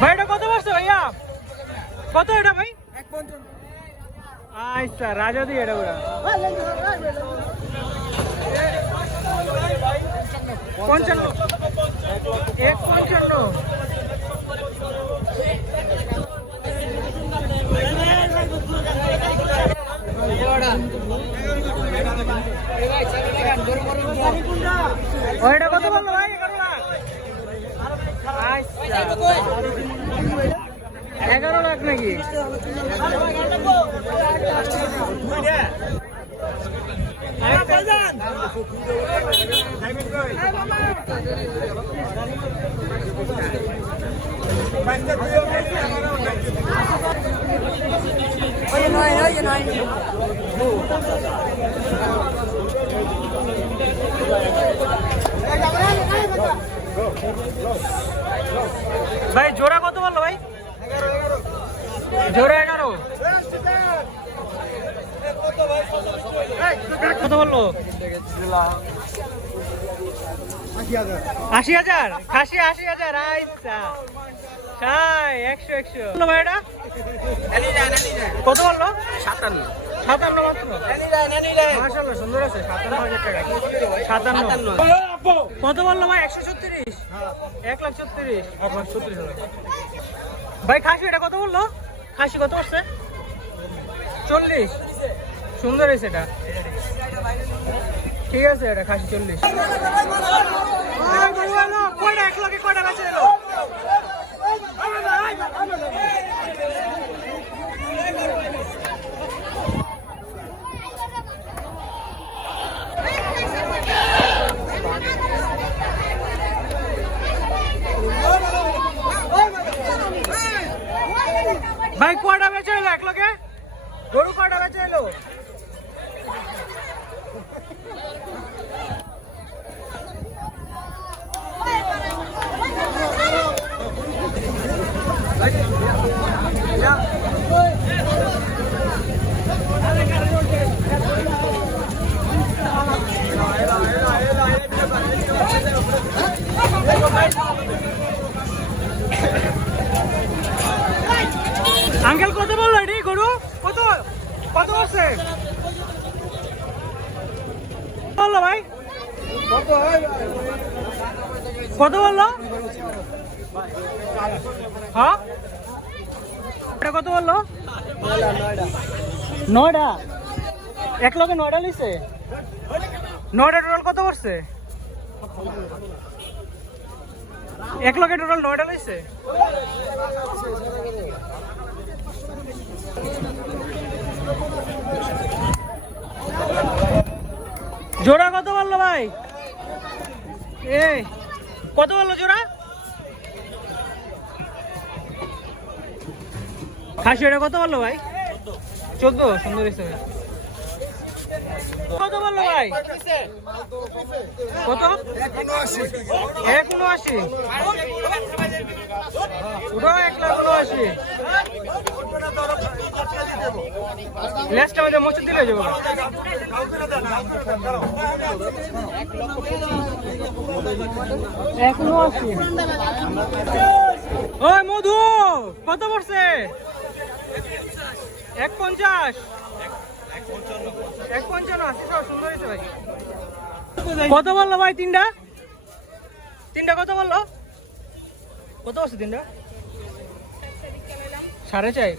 ভাই এটা কত বসছে ভাইয়া? কত এটা ভাই? আচ্ছা রাজা দিয়ে এটা পুরা 55 155 ওইটা কত বললো ভাই? 11 লাখ নাকি? ভাই জোড়া কত বললো ভাই? জোড়া 11। কত বললো? 80,000 খাসি 80,000। আচ্ছা 100 ভাই এটা কত বললো? 57 মাত্র। মাশাআল্লাহ সুন্দর আছে। 57,000 টাকা। 57 কত বললো ভাই? 136 1,36,000 ভাই। খাসি এটা কত বললো? খাসি কত আসছে? 40। সুন্দর আছে এটা, ঠিক আছে। এটা খাসি 40। কয়টা 1 লাখে কয়টা বেচে এলো? ভাই কয়টা বেচে এলো 1 লাখে? গরু কয়টা বেচে এলো? আঙ্কেল কত বললো এটি গরু? কত কত বলছে? বললো ভাই কত বললো? হ্যাঁ এটা কত বললো? 9টা 1 লাখে 9টা লিছে। 9টা টোটাল কত করছে? 1 লাখে টোটাল 9টা লিছে। জোড়া কত বললো ভাই? কত বললো জোড়া? খাসি এটা কত বললো ভাই? 14। সুন্দর হয়েছে। কত বললো ভাই? কত? 1,79,000। পুরো 1,79,000। লেসটা মধ্যে মসজিদ দিলে যাবো। 1,79,000। ওই মধু কত পড়ছে? 1,50 1,55। সুন্দর হয়েছে ভাই। কত বললো ভাই? তিনটা কত বললো? কত আছে তিনটা? 4.5।